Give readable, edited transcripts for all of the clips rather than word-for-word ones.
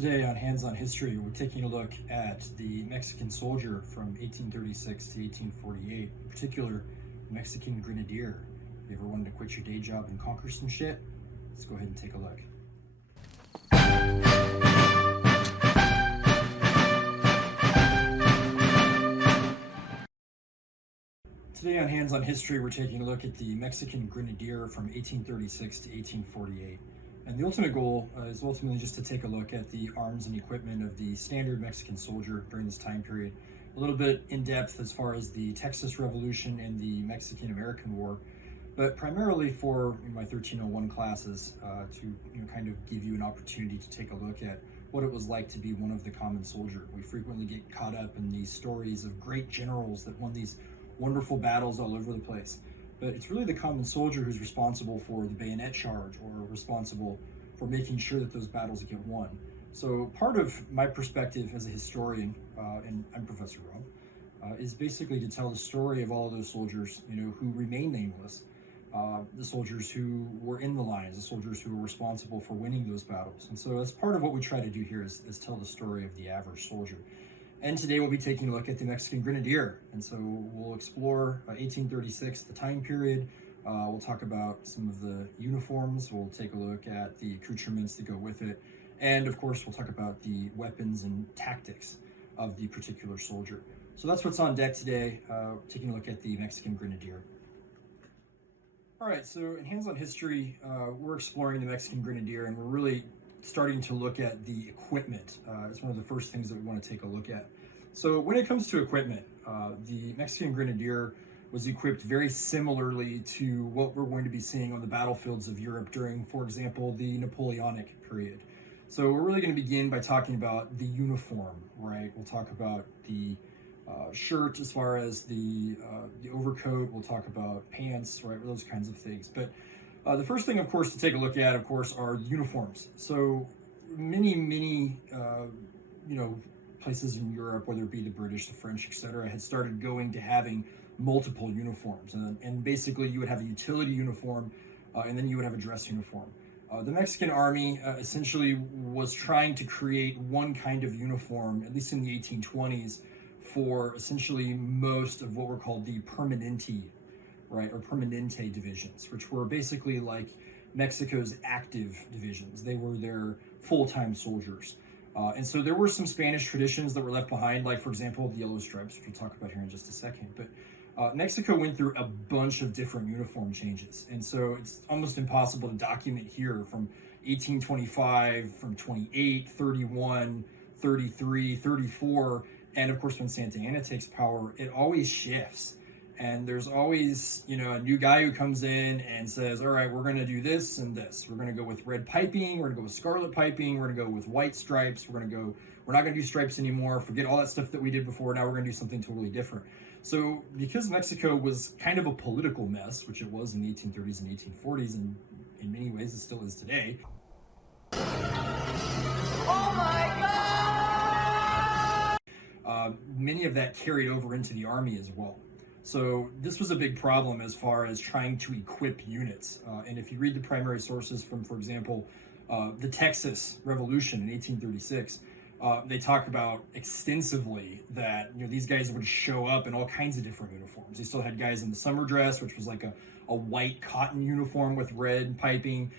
Today on Hands-On History, we're taking a look at the Mexican soldier from 1836 to 1848, in particular, Mexican Grenadier. If you ever wanted to quit your day job and conquer some shit, let's go ahead and take a look. Today on Hands-On History, we're taking a look at the Mexican Grenadier from 1836 to 1848. And the ultimate goal is ultimately just to take a look at the arms and equipment of the standard Mexican soldier during this time period. A little bit in depth as far as the Texas Revolution and the Mexican-American War, but primarily for my 1301 classes to kind of give you an opportunity to take a look at what it was like to be one of the common soldier. We frequently get caught up in these stories of great generals that won these wonderful battles all over the place. But it's really the common soldier who's responsible for the bayonet charge or responsible for making sure that those battles get won. So part of my perspective as a historian, and I'm Professor Rob, is basically to tell the story of all of those soldiers, who remain nameless, the soldiers who were in the lines, the soldiers who were responsible for winning those battles. And so that's part of what we try to do here is tell the story of the average soldier. And today we'll be taking a look at the Mexican Grenadier. And so we'll explore 1836, the time period. We'll talk about some of the uniforms. We'll take a look at the accoutrements that go with it. And of course, we'll talk about the weapons and tactics of the particular soldier. So that's what's on deck today, taking a look at the Mexican Grenadier. All right, so in Hands-On History, we're exploring the Mexican Grenadier, and we're really starting to look at the equipment. It's one of the first things that we want to take a look at. So when it comes to equipment, the Mexican Grenadier was equipped very similarly to what we're going to be seeing on the battlefields of Europe during, for example, the Napoleonic period. So we're really going to begin by talking about the uniform, right? We'll talk about the shirt as far as the overcoat. We'll talk about pants, right? Those kinds of things. But the first thing, of course, to take a look at, of course, are the uniforms. So many, places in Europe, whether it be the British, the French, etc., had started going to having multiple uniforms. And basically, you would have a utility uniform, and then you would have a dress uniform. The Mexican army essentially was trying to create one kind of uniform, at least in the 1820s, for essentially most of what were called the permanente, right, or permanente divisions, which were basically like Mexico's active divisions. They were their full-time soldiers. And so there were some Spanish traditions that were left behind, like, for example, the yellow stripes, which we'll talk about here in just a second. But Mexico went through a bunch of different uniform changes. And so it's almost impossible to document here from 1825, from 28, 31, 33, 34, and of course, when Santa Anna takes power, it always shifts. And there's always, a new guy who comes in and says, all right, we're going to do this and this. We're going to go with red piping. We're going to go with scarlet piping. We're going to go with white stripes. We're not going to do stripes anymore. Forget all that stuff that we did before. Now we're going to do something totally different. So because Mexico was kind of a political mess, which it was in the 1830s and 1840s, and in many ways it still is today. Oh my God! Many of that carried over into the army as well. So this was a big problem as far as trying to equip units. And if you read the primary sources from, for example, the Texas Revolution in 1836, they talk about extensively that these guys would show up in all kinds of different uniforms. They still had guys in the summer dress, which was like a white cotton uniform with red piping.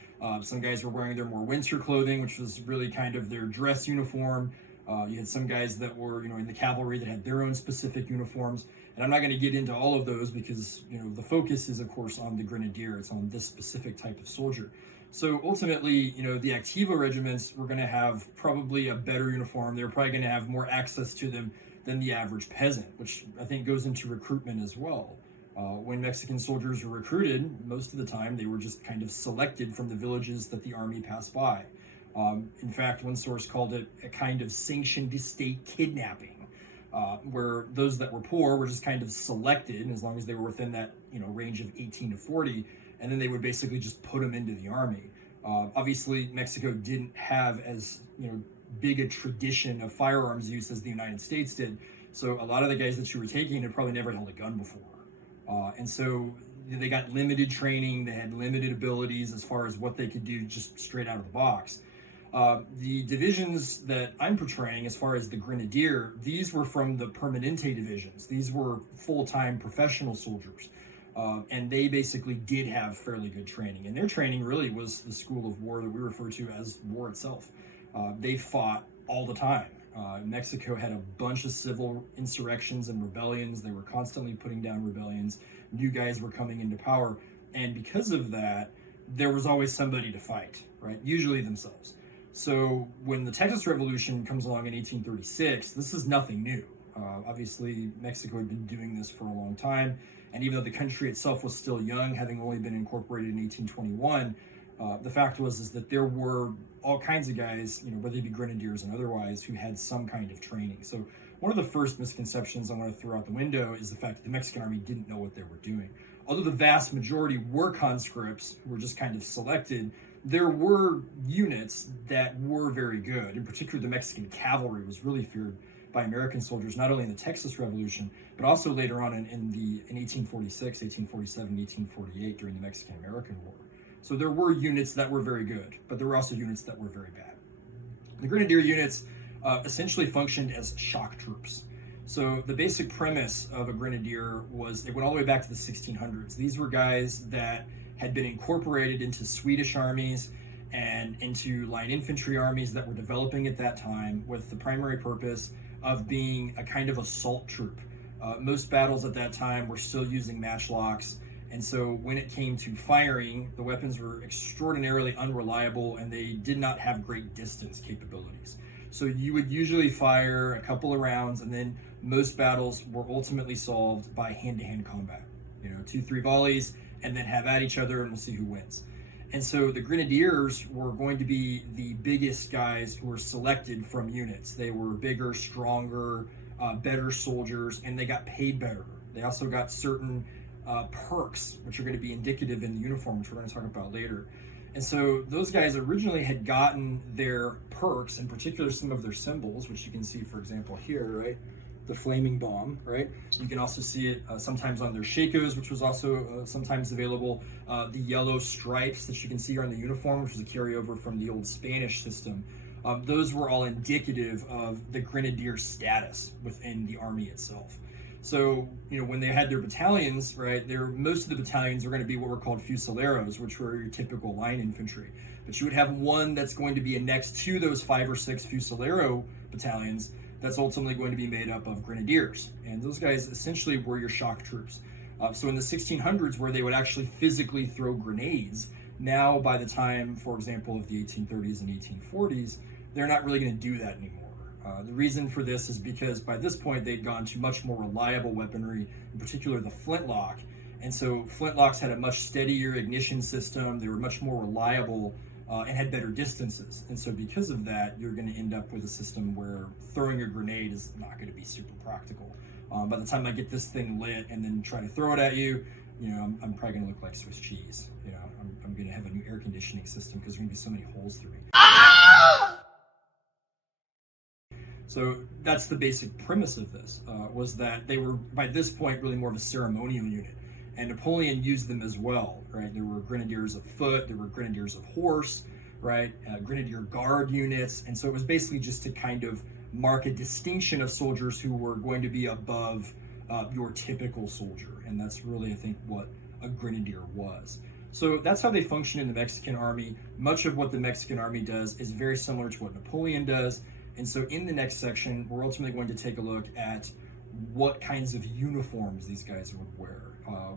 Some guys were wearing their more winter clothing, which was really kind of their dress uniform. You had some guys that were, in the cavalry that had their own specific uniforms. And I'm not going to get into all of those because, the focus is, of course, on the Grenadier. It's on this specific type of soldier. So ultimately, the Activa regiments were going to have probably a better uniform. They're probably going to have more access to them than the average peasant, which I think goes into recruitment as well. When Mexican soldiers were recruited, most of the time they were just kind of selected from the villages that the army passed by. In fact, one source called it a kind of sanctioned state kidnapping, where those that were poor were just kind of selected as long as they were within that range of 18 to 40, and then they would basically just put them into the army. Obviously, Mexico didn't have as big a tradition of firearms use as the United States did, so a lot of the guys that you were taking had probably never held a gun before, and so they got limited training. They had limited abilities as far as what they could do just straight out of the box. The divisions that I'm portraying, as far as the Grenadier, these were from the Permanente divisions. These were full-time professional soldiers. And they basically did have fairly good training. And their training really was the school of war that we refer to as war itself. They fought all the time. Mexico had a bunch of civil insurrections and rebellions. They were constantly putting down rebellions. New guys were coming into power. And because of that, there was always somebody to fight, right? Usually themselves. So when the Texas Revolution comes along in 1836, this is nothing new. Obviously, Mexico had been doing this for a long time. And even though the country itself was still young, having only been incorporated in 1821, the fact is that there were all kinds of guys, whether they be grenadiers and otherwise, who had some kind of training. So one of the first misconceptions I want to throw out the window is the fact that the Mexican army didn't know what they were doing. Although the vast majority were conscripts who were just kind of selected, there were units that were very good. In particular, the Mexican cavalry was really feared by American soldiers, not only in the Texas Revolution, but also later on in 1846, 1847, 1848 during the Mexican-American War. So there were units that were very good, but there were also units that were very bad. The Grenadier units essentially functioned as shock troops. So the basic premise of a Grenadier was, it went all the way back to the 1600s. These were guys that had been incorporated into Swedish armies and into line infantry armies that were developing at that time, with the primary purpose of being a kind of assault troop. Most battles at that time were still using matchlocks, and so when it came to firing, the weapons were extraordinarily unreliable and they did not have great distance capabilities. So you would usually fire a couple of rounds, and then most battles were ultimately solved by hand-to-hand combat. 2-3 volleys, and then have at each other, and we'll see who wins. And so the Grenadiers were going to be the biggest guys who were selected from units. They were bigger, stronger, better soldiers, and they got paid better. They also got certain perks, which are going to be indicative in the uniform, which we're going to talk about later. And so those guys originally had gotten their perks, in particular some of their symbols, which you can see, for example, here, right? The flaming bomb, right? You can also see it sometimes on their shakos, which was also sometimes available. The yellow stripes that you can see here on the uniform, which was a carryover from the old Spanish system. Those were all indicative of the Grenadier status within the army itself. So, when they had their battalions, right, most of the battalions were going to be what were called fusileros, which were your typical line infantry. But you would have one that's going to be annexed to those 5 or 6 fusilero battalions that's ultimately going to be made up of grenadiers. And those guys essentially were your shock troops. So in the 1600s, where they would actually physically throw grenades, now by the time, for example, of the 1830s and 1840s, they're not really going to do that anymore. The reason for this is because by this point they'd gone to much more reliable weaponry, in particular the flintlock. And so flintlocks had a much steadier ignition system, they were much more reliable, and had better distances. And so because of that, you're going to end up with a system where throwing a grenade is not going to be super practical. By the time I get this thing lit and then try to throw it at you, I'm probably going to look like Swiss cheese. I'm going to have a new air conditioning system because there's going to be so many holes through me. So that's the basic premise of this, was that they were, by this point, really more of a ceremonial unit. And Napoleon used them as well, right? There were grenadiers of foot, there were grenadiers of horse, right? Grenadier guard units. And so it was basically just to kind of mark a distinction of soldiers who were going to be above your typical soldier. And that's really, I think, what a grenadier was. So that's how they function in the Mexican army. Much of what the Mexican army does is very similar to what Napoleon does. And so in the next section, we're ultimately going to take a look at what kinds of uniforms these guys would wear,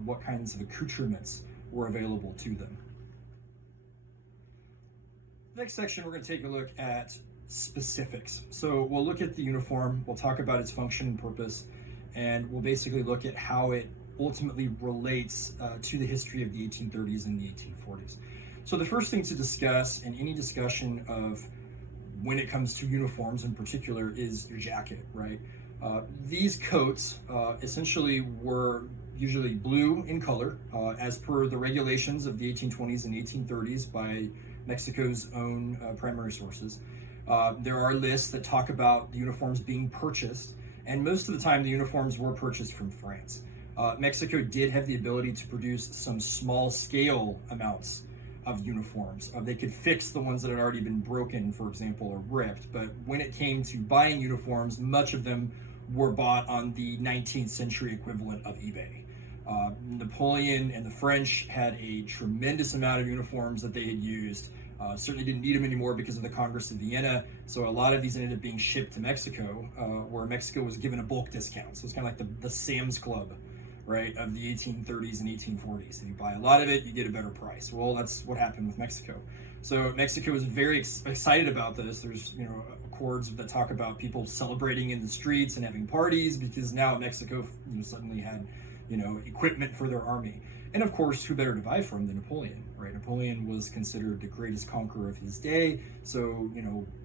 what kinds of accoutrements were available to them. Next section, we're going to take a look at specifics. So we'll look at the uniform, we'll talk about its function and purpose, and we'll basically look at how it ultimately relates to the history of the 1830s and the 1840s. So the first thing to discuss in any discussion of when it comes to uniforms in particular is your jacket, right? These coats essentially were usually blue in color, as per the regulations of the 1820s and 1830s by Mexico's own primary sources. There are lists that talk about the uniforms being purchased, and most of the time the uniforms were purchased from France. Mexico did have the ability to produce some small scale amounts of uniforms. They could fix the ones that had already been broken, for example, or ripped. But when it came to buying uniforms, much of them were bought on the 19th century equivalent of eBay. Napoleon and the French had a tremendous amount of uniforms that they had used. Certainly didn't need them anymore because of the Congress of Vienna. So a lot of these ended up being shipped to Mexico, where Mexico was given a bulk discount. So it's kind of like the Sam's Club, right, of the 1830s and 1840s. If you buy a lot of it, you get a better price. Well, that's what happened with Mexico. So Mexico is very excited about this. There's, accords that talk about people celebrating in the streets and having parties because now Mexico, suddenly had, equipment for their army. And of course, who better to buy from than Napoleon, right? Napoleon was considered the greatest conqueror of his day. So,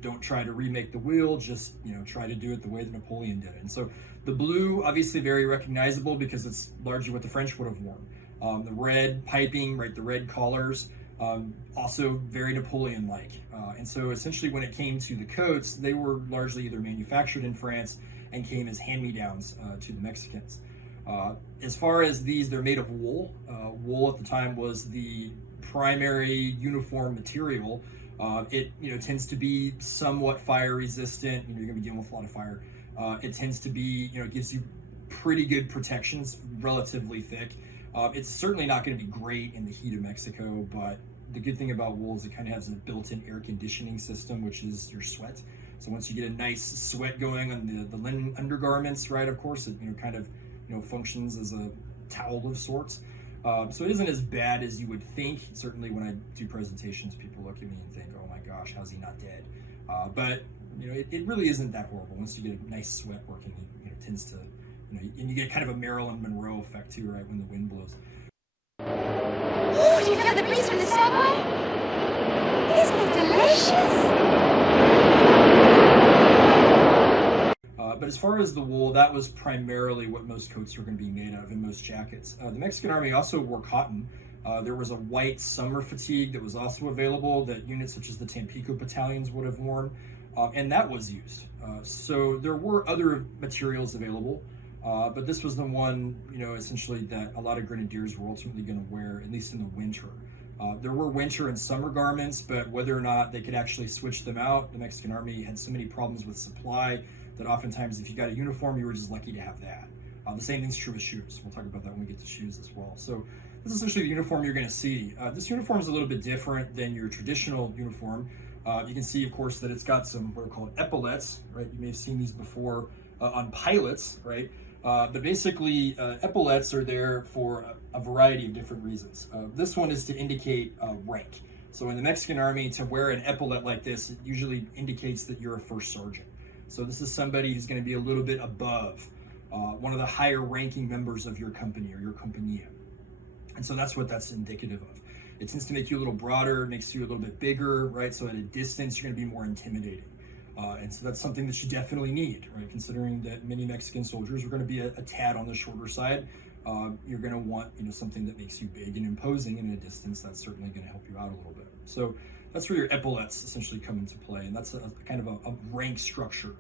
don't try to remake the wheel, just, try to do it the way that Napoleon did it. And so the blue, obviously very recognizable because it's largely what the French would have worn. The red piping, right? The red collars, also very Napoleon-like. And so essentially when it came to the coats, they were largely either manufactured in France and came as hand-me-downs to the Mexicans. As far as these, they're made of wool. Wool at the time was the primary uniform material. It tends to be somewhat fire resistant. You're going to be dealing with a lot of fire. It tends to be, gives you pretty good protections, relatively thick. It's certainly not going to be great in the heat of Mexico, but the good thing about wool is it kind of has a built-in air conditioning system, which is your sweat. So once you get a nice sweat going on the linen undergarments, right, of course, it kind of functions as a towel of sorts. So it isn't as bad as you would think. Certainly when I do presentations, people look at me and think, oh my gosh, how's he not dead? But it really isn't that horrible. Once you get a nice sweat working, it tends to, and you get kind of a Marilyn Monroe effect too, right, when the wind blows. Oh, do you feel the breeze from the subway? Isn't it delicious? But as far as the wool, that was primarily what most coats were going to be made of and most jackets. The Mexican army also wore cotton. There was a white summer fatigue that was also available that units such as the Tampico battalions would have worn, and that was used. So there were other materials available, but this was the one, essentially that a lot of grenadiers were ultimately going to wear, at least in the winter. There were winter and summer garments, but whether or not they could actually switch them out, the Mexican army had so many problems with supply that oftentimes if you got a uniform, you were just lucky to have that. The same thing's true with shoes. We'll talk about that when we get to shoes as well. So this is essentially the uniform you're going to see. This uniform is a little bit different than your traditional uniform. You can see, of course, that it's got some what are called epaulettes, right? You may have seen these before on pilots, right? But basically, epaulettes are there for a variety of different reasons. This one is to indicate rank. So in the Mexican army, to wear an epaulette like this, it usually indicates that you're a first sergeant. So this is somebody who's going to be a little bit above one of the higher ranking members of your company or your compania. And so that's what that's indicative of. It tends to make you a little broader, makes you a little bit bigger, right? So at a distance, you're going to be more intimidating. And so that's something that you definitely need, right? Considering that many Mexican soldiers are going to be a tad on the shorter side, you're going to want, something that makes you big and imposing, and at a distance, that's certainly going to help you out a little bit. So that's where your epaulettes essentially come into play, and that's a kind of a rank structure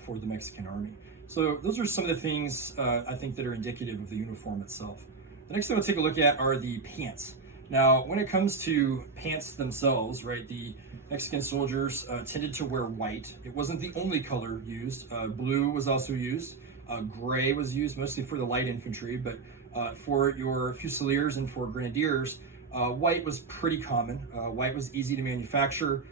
for the Mexican army. So those are some of the things I think that are indicative of the uniform itself. The next thing we'll take a look at are the pants. Now, when it comes to pants themselves, right, the Mexican soldiers tended to wear white. It wasn't the only color used. Blue was also used. Gray was used mostly for the light infantry, but for your fusiliers and for grenadiers, white was pretty common. White was easy to manufacture,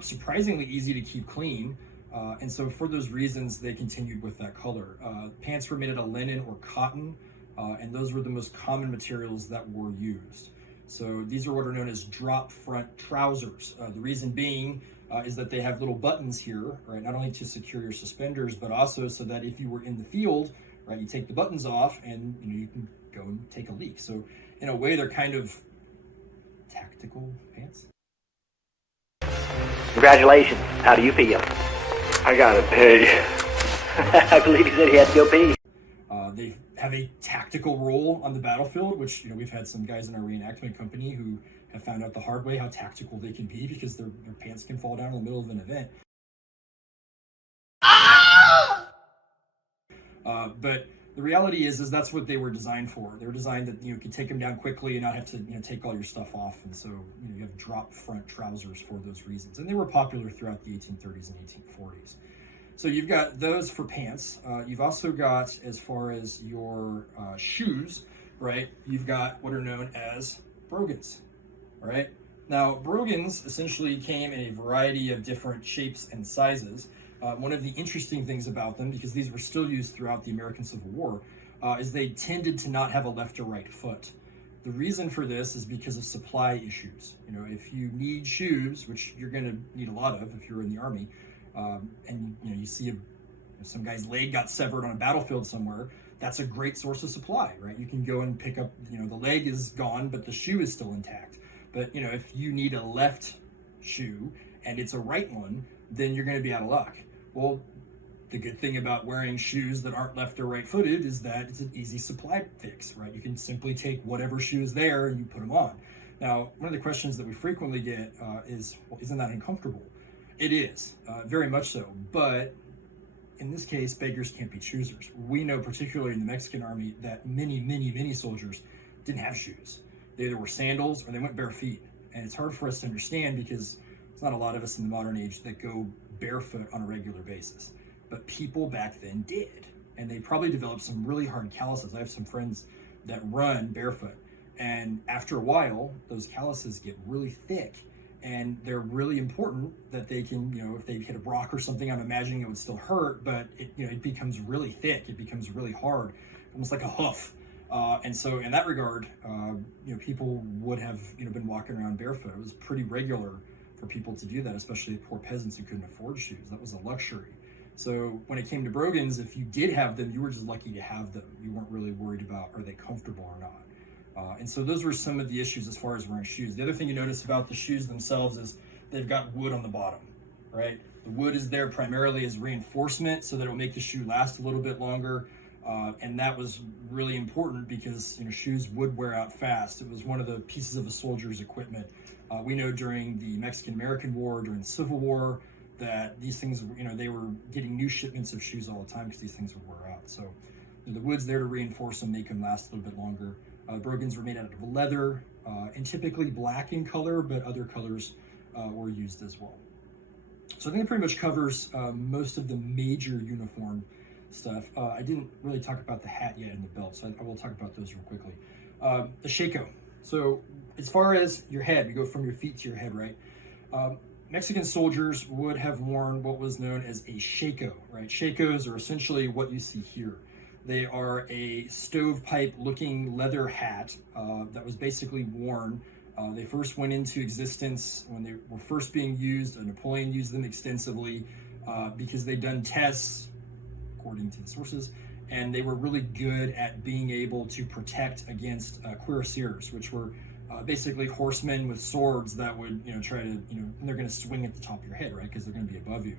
surprisingly easy to keep clean. And so for those reasons, they continued with that color. Pants were made out of linen or cotton, and those were the most common materials that were used. So these are what are known as drop front trousers. The reason being is that they have little buttons here, right? Not only to secure your suspenders, but also so that if you were in the field, right, you take the buttons off and you can go and take a leak. So in a way, they're kind of tactical pants. Congratulations. How do you feel? I gotta pee. I believe he said he had to go pee. They have a tactical role on the battlefield, which we've had some guys in our reenactment company who have found out the hard way how tactical they can be because their pants can fall down in the middle of an event. But The reality is that's what they were designed for. They were designed that you could take them down quickly and not have to take all your stuff off, and so you have drop front trousers for those reasons. And they were popular throughout the 1830s and 1840s. So you've got those for pants. You've also got, as far as your shoes, right? You've got what are known as brogans, right? Now, brogans essentially came in a variety of different shapes and sizes. One of the interesting things about them, because these were still used throughout the American Civil War, is they tended to not have a left or right foot. The reason for this is because of supply issues. If you need shoes, which you're going to need a lot of if you're in the Army, and you see some guy's leg got severed on a battlefield somewhere, that's a great source of supply, right? You can go and pick up, the leg is gone, but the shoe is still intact. But, if you need a left shoe and it's a right one, then you're going to be out of luck. Well, the good thing about wearing shoes that aren't left or right footed is that it's an easy supply fix, right? You can simply take whatever shoe is there and you put them on. Now, one of the questions that we frequently get is, well, isn't that uncomfortable? It is, very much so. But in this case, beggars can't be choosers. We know, particularly in the Mexican army, that many soldiers didn't have shoes. They either were sandals or they went bare feet. And it's hard for us to understand because there's not a lot of us in the modern age that go barefoot on a regular basis. But people back then did. And they probably developed some really hard calluses. I have some friends that run barefoot. And after a while, those calluses get really thick. And they're really important that they can, if they hit a rock or something, I'm imagining it would still hurt, but it becomes really thick. It becomes really hard, almost like a hoof. And so in that regard, people would have, been walking around barefoot. It was pretty regular for people to do that, especially poor peasants who couldn't afford shoes. That was a luxury. So when it came to brogans, if you did have them, you were just lucky to have them. You weren't really worried about, are they comfortable or not? And so those were some of the issues as far as wearing shoes. The other thing you notice about the shoes themselves is they've got wood on the bottom, right? The wood is there primarily as reinforcement so that it'll make the shoe last a little bit longer. And that was really important because shoes would wear out fast. It was one of the pieces of a soldier's equipment. We know during the Mexican-American War, during the Civil War, that these things, they were getting new shipments of shoes all the time because these things would wear out. So the wood's there to reinforce them, make them last a little bit longer. Brogans were made out of leather and typically black in color, but other colors were used as well. So I think it pretty much covers most of the major uniform stuff. I didn't really talk about the hat yet and the belt, so I will talk about those real quickly. The shako. So as far as your head, we go from your feet to your head, right? Mexican soldiers would have worn what was known as a shako, right? Shakos are essentially what you see here. They are a stovepipe-looking leather hat that was basically worn. They first went into existence when they were first being used. Napoleon used them extensively because they'd done tests, according to the sources, and they were really good at being able to protect against cuirassiers, which were basically horsemen with swords that would, try to, and they're going to swing at the top of your head, right? Because they're going to be above you.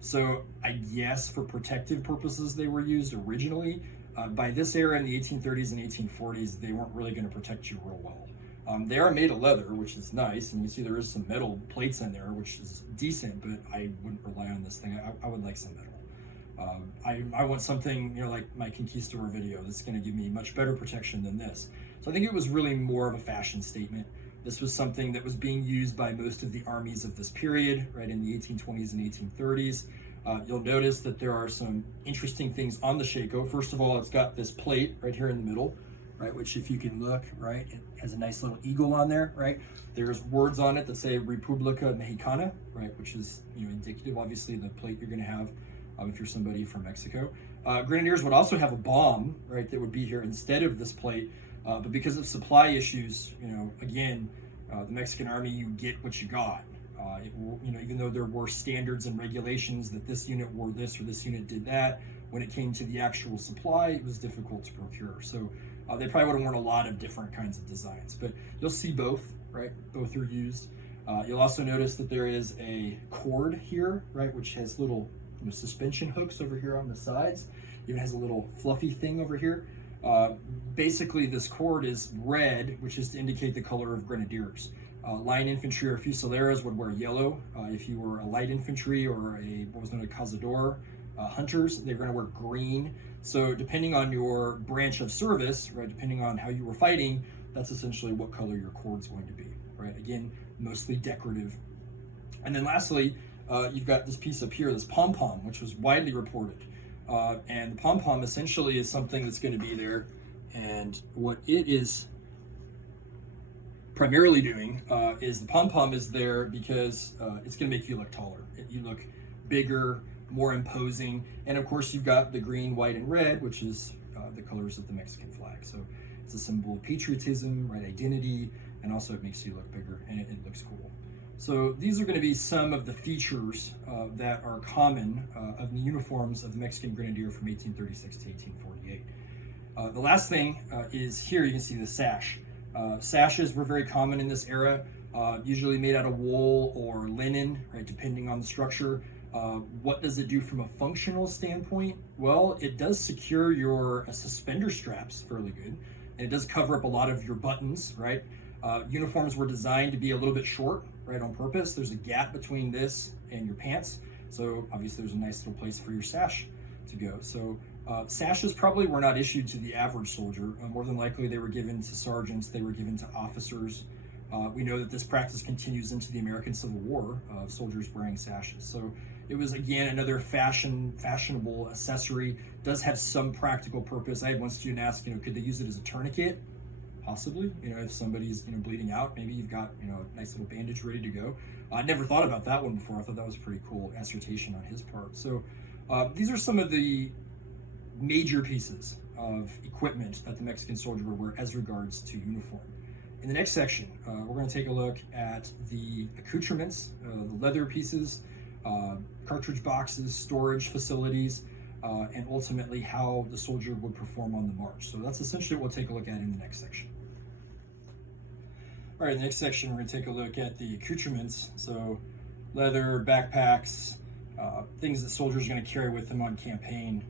So I guess for protective purposes they were used originally. By this era in the 1830s and 1840s, they weren't really going to protect you real well. They are made of leather, which is nice, and you see there is some metal plates in there, which is decent, but I wouldn't rely on this thing. I would like some metal. I want something, like my Conquistador video that's going to give me much better protection than this. So I think it was really more of a fashion statement. This was something that was being used by most of the armies of this period, right, in the 1820s and 1830s. You'll notice that there are some interesting things on the shako. First of all, it's got this plate right here in the middle, right, which if you can look, right, it has a nice little eagle on there, right? There's words on it that say República Mexicana, right, which is, indicative, obviously, of the plate you're going to have if you're somebody from Mexico. Grenadiers would also have a bomb, right, that would be here instead of this plate. But because of supply issues, again, the Mexican army, you get what you got. Even though there were standards and regulations that this unit wore this or this unit did that, when it came to the actual supply, it was difficult to procure. So they probably would have worn a lot of different kinds of designs. But you'll see both, right? Both are used. You'll also notice that there is a cord here, right, which has little suspension hooks over here on the sides. Even has a little fluffy thing over here. Basically, this cord is red, which is to indicate the color of grenadiers. Line infantry or fusileros would wear yellow. If you were a light infantry or what was known as cazador, Hunters, they're going to wear green. So depending on your branch of service, right, depending on how you were fighting, that's essentially what color your cord's going to be, right? Again, mostly decorative. And then lastly, you've got this piece up here, this pom-pom, which was widely reported. And the pom-pom essentially is something that's going to be there. And what it is primarily doing is the pom-pom is there because it's going to make you look taller. You look bigger, more imposing. And of course, you've got the green, white, and red, which is the colors of the Mexican flag. So it's a symbol of patriotism, right, identity, and also it makes you look bigger and it looks cool. So these are going to be some of the features that are common of the uniforms of the Mexican Grenadier from 1836 to 1848. The last thing is here you can see the sash. Sashes were very common in this era, usually made out of wool or linen, right, depending on the structure. What does it do from a functional standpoint? Well, it does secure your suspender straps fairly good, and it does cover up a lot of your buttons, right? Uniforms were designed to be a little bit short, right, on purpose. There's a gap between this and your pants, so obviously there's a nice little place for your sash to go. So sashes probably were not issued to the average soldier. More than likely they were given to sergeants, they were given to officers. We know that this practice continues into the American Civil War of soldiers wearing sashes. So it was, again, another fashionable accessory. Does have some practical purpose. I had one student ask, could they use it as a tourniquet? Possibly, if somebody's, bleeding out, maybe you've got, a nice little bandage ready to go. I never thought about that one before. I thought that was a pretty cool assertion on his part. So these are some of the major pieces of equipment that the Mexican soldier would wear as regards to uniform. In the next section, we're going to take a look at the accoutrements, the leather pieces, cartridge boxes, storage facilities, and ultimately how the soldier would perform on the march. So that's essentially what we'll take a look at in the next section. All right, in the next section, we're going to take a look at the accoutrements. So leather, backpacks, things that soldiers are going to carry with them on campaign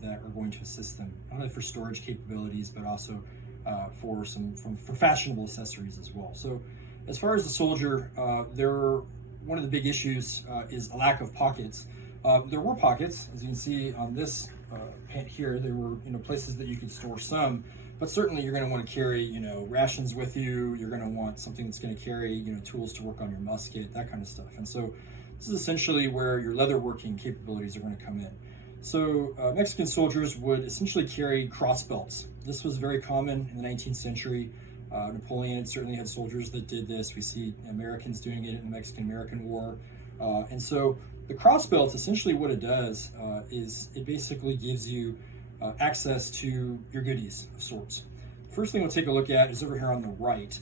that are going to assist them, not only for storage capabilities, but also for fashionable accessories as well. So as far as the soldier, one of the big issues is a lack of pockets. There were pockets, as you can see on this pant here. There were places that you could store some, but certainly you're going to want to carry rations with you. You're going to want something that's going to carry tools to work on your musket, that kind of stuff. And so this is essentially where your leather working capabilities are going to come in. So Mexican soldiers would essentially carry crossbelts. This was very common in the 19th century. Napoleon certainly had soldiers that did this. We see Americans doing it in the Mexican-American War. And so the crossbelt, essentially what it does is it basically gives you access to your goodies of sorts. First thing we'll take a look at is over here on the right.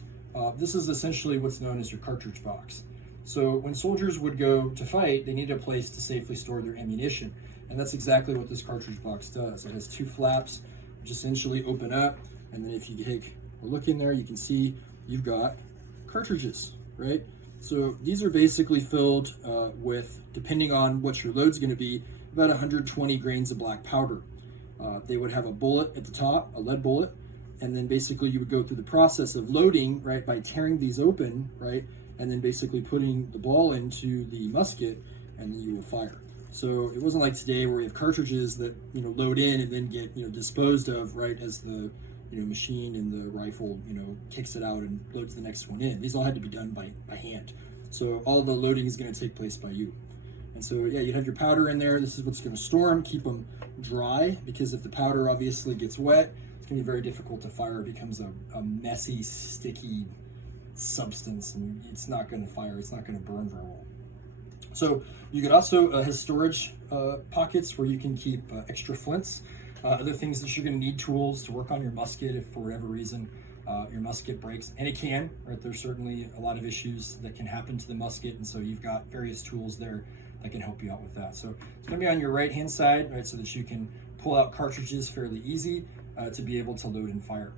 This is essentially what's known as your cartridge box. So when soldiers would go to fight, they needed a place to safely store their ammunition. And that's exactly what this cartridge box does. It has two flaps, which essentially open up. And then if you take a look in there, you can see you've got cartridges, right? So these are basically filled with, depending on what your load's going to be, about 120 grains of black powder. They would have a bullet at the top, a lead bullet, and then basically you would go through the process of loading, right, by tearing these open, right, and then basically putting the ball into the musket, and then you will fire. So it wasn't like today where we have cartridges that load in and then get disposed of right as the machine and the rifle kicks it out and loads the next one in. These all had to be done by hand. So all the loading is going to take place by you. And so yeah, you have your powder in there. This is what's going to store them, keep them dry, because if the powder obviously gets wet, it's going to be very difficult to fire. It becomes a messy, sticky substance, and it's not going to fire. It's not going to burn very well. So you could also have storage pockets where you can keep extra flints, other things that you're going to need, tools to work on your musket if for whatever reason your musket breaks. And it can, right? There's certainly a lot of issues that can happen to the musket, and so you've got various tools there that can help you out with that. So it's going to be on your right hand side, right, so that you can pull out cartridges fairly easy to be able to load and fire.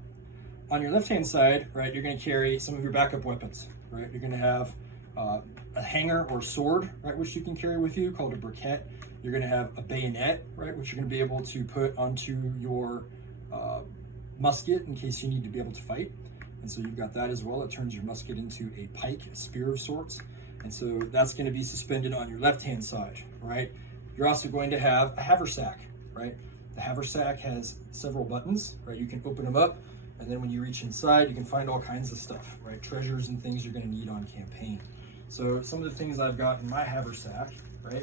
On your left hand side, right, you're going to carry some of your backup weapons, right? You're going to have a hanger or sword, right, which you can carry with you, called a briquette. You're going to have a bayonet, right, which you're going to be able to put onto your musket in case you need to be able to fight. And so you've got that as well. It turns your musket into a pike, a spear of sorts. And so that's going to be suspended on your left-hand side, right? You're also going to have a haversack, right? The haversack has several buttons, right? You can open them up, and then when you reach inside, you can find all kinds of stuff, right? Treasures and things you're going to need on campaign. So some of the things I've got in my haversack, right?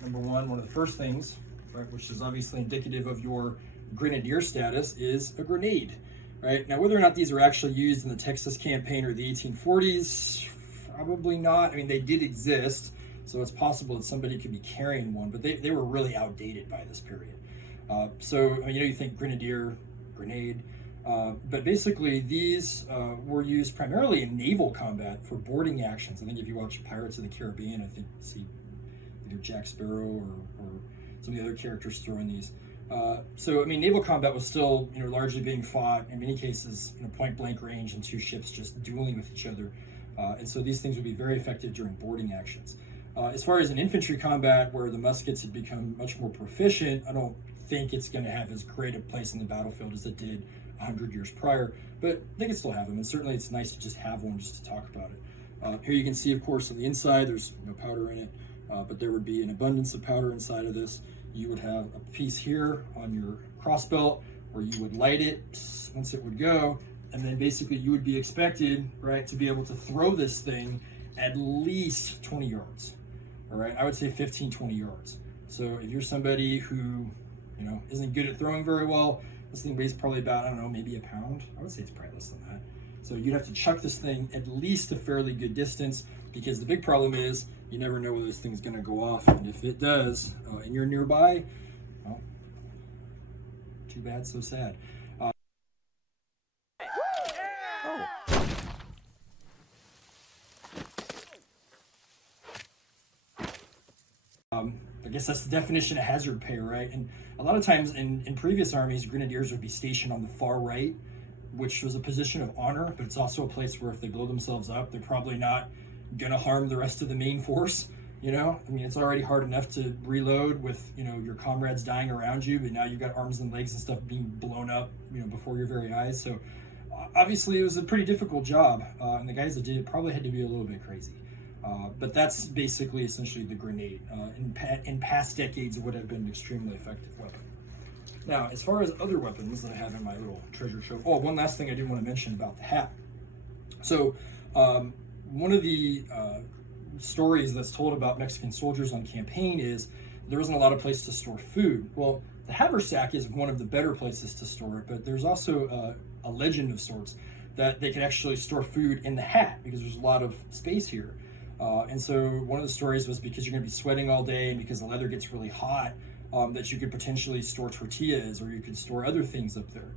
Number one of the first things, right, which is obviously indicative of your Grenadier status, is a grenade, right? Now, whether or not these are actually used in the Texas campaign or the 1840s, probably not. I mean, they did exist, so it's possible that somebody could be carrying one, but they were really outdated by this period. So, I mean, you think Grenadier, grenade, but basically these were used primarily in naval combat for boarding actions. I think if you watch Pirates of the Caribbean, I think you see either Jack Sparrow or some of the other characters throwing these. So, I mean, naval combat was still, largely being fought in many cases, point blank range and two ships just dueling with each other. And so these things would be very effective during boarding actions. As far as an infantry combat where the muskets had become much more proficient, I don't think it's going to have as great a place in the battlefield as it did 100 years prior, but they can still have them, and certainly it's nice to just have one just to talk about it. Here you can see, of course, on the inside there's no powder in it, but there would be an abundance of powder inside of this. You would have a piece here on your crossbelt where you would light it once it would go, and then basically you would be expected, right, to be able to throw this thing at least 20 yards. All right, I would say 15, 20 yards. So if you're somebody who, isn't good at throwing very well, this thing weighs probably about, I don't know, maybe a pound. I would say it's probably less than that. So you'd have to chuck this thing at least a fairly good distance, because the big problem is you never know where this thing's going to go off. And if it does, and you're nearby, well, too bad, so sad. I guess that's the definition of hazard pay, right? And a lot of times in previous armies, grenadiers would be stationed on the far right, which was a position of honor, but it's also a place where if they blow themselves up, they're probably not going to harm the rest of the main force. I mean, it's already hard enough to reload with, your comrades dying around you, but now you've got arms and legs and stuff being blown up, before your very eyes. So obviously it was a pretty difficult job, and the guys that did it probably had to be a little bit crazy. But that's basically essentially the grenade. In past decades, it would have been an extremely effective weapon. Now, as far as other weapons that I have in my little treasure trove, one last thing I did want to mention about the hat. So, one of the stories that's told about Mexican soldiers on campaign is there wasn't a lot of place to store food. Well, the haversack is one of the better places to store it, but there's also a legend of sorts that they could actually store food in the hat because there's a lot of space here. And so one of the stories was because you're going to be sweating all day and because the leather gets really hot, that you could potentially store tortillas or you could store other things up there.